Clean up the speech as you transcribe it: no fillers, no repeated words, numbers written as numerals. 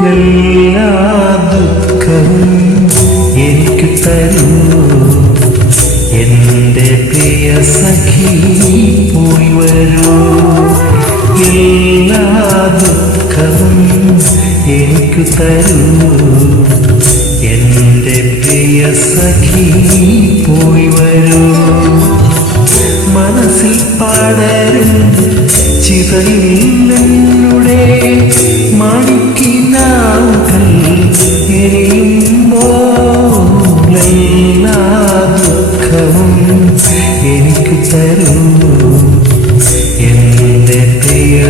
എല്ലാ ദുഃഖവും എനിക്ക് തരൂ എൻ്റെ പ്രിയ സഖി പോയി വരൂ എല്ലാ ദുഃഖവും എനിക്ക് തരൂ എൻ്റെ പ്രിയ സഖി പോയി വരൂ മനസ്സിൽ പടരും ചിതയിലെന്നുടെ മാണിക്കിനാവുകൾ എരിയുമ്പോൾ എല്ലാ ദുഃഖവും എനിക്ക് തരൂ എൻ്റെ പ്രിയ